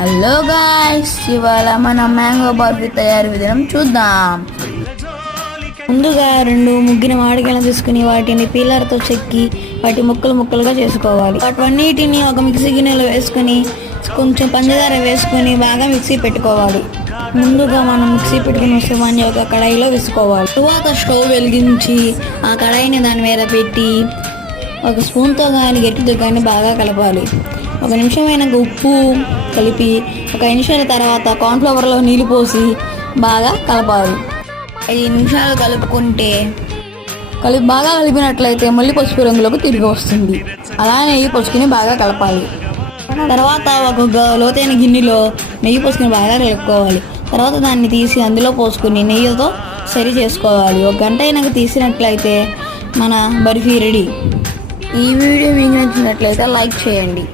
Hello guys ఇవాళ మన mango barfi తయారు విధానం చూద్దాం. ముందుగా రెండు ముగ్గిన మామిడికాయలు తీసుకుని వాటిని పీలర్తో చెక్కి వాటి ముక్కలు ముక్కలుగా చేసుకోవాలి. వాటన్నిటిని ఒక మిక్సీ గిన్నెలో వేసుకుని కొంచెం పంచదార వేసుకొని బాగా మిక్సీ పెట్టుకోవాలి. ముందుగా మనం మిక్సీ పెట్టుకుని మిశ్రమాన్ని ఒక కడాయిలో వేసుకోవాలి. తర్వాత స్టవ్ వెలిగించి ఆ కడాయిని దాని మీద పెట్టి ఒక స్పూన్తో కానీ గట్టితో కానీ బాగా కలపాలి. ఒక నిమిషం అయినాక ఉప్పు కలిపి ఒక నిమిషాల తర్వాత కార్న్ఫ్లవర్లో నీళ్ళు పోసి బాగా కలపాలి. ఐదు నిమిషాలు కలుపుకుంటే కలిపి బాగా కలిపినట్లయితే మళ్ళీ పసుపు రంగులోకి తిరిగి వస్తుంది. అలానే నెయ్యి పసుకుని బాగా కలపాలి. తర్వాత ఒక గ- లోతైన గిన్నెలో నెయ్యి పోసుకుని బాగా కలుపుకోవాలి. తర్వాత దాన్ని తీసి అందులో పోసుకుని నెయ్యితో సరి చేసుకోవాలి. ఒక గంట అయినాక తీసినట్లయితే మన బర్ఫీ రెడీ. ఈ వీడియో మీకు నచ్చినట్లయితే లైక్ చేయండి.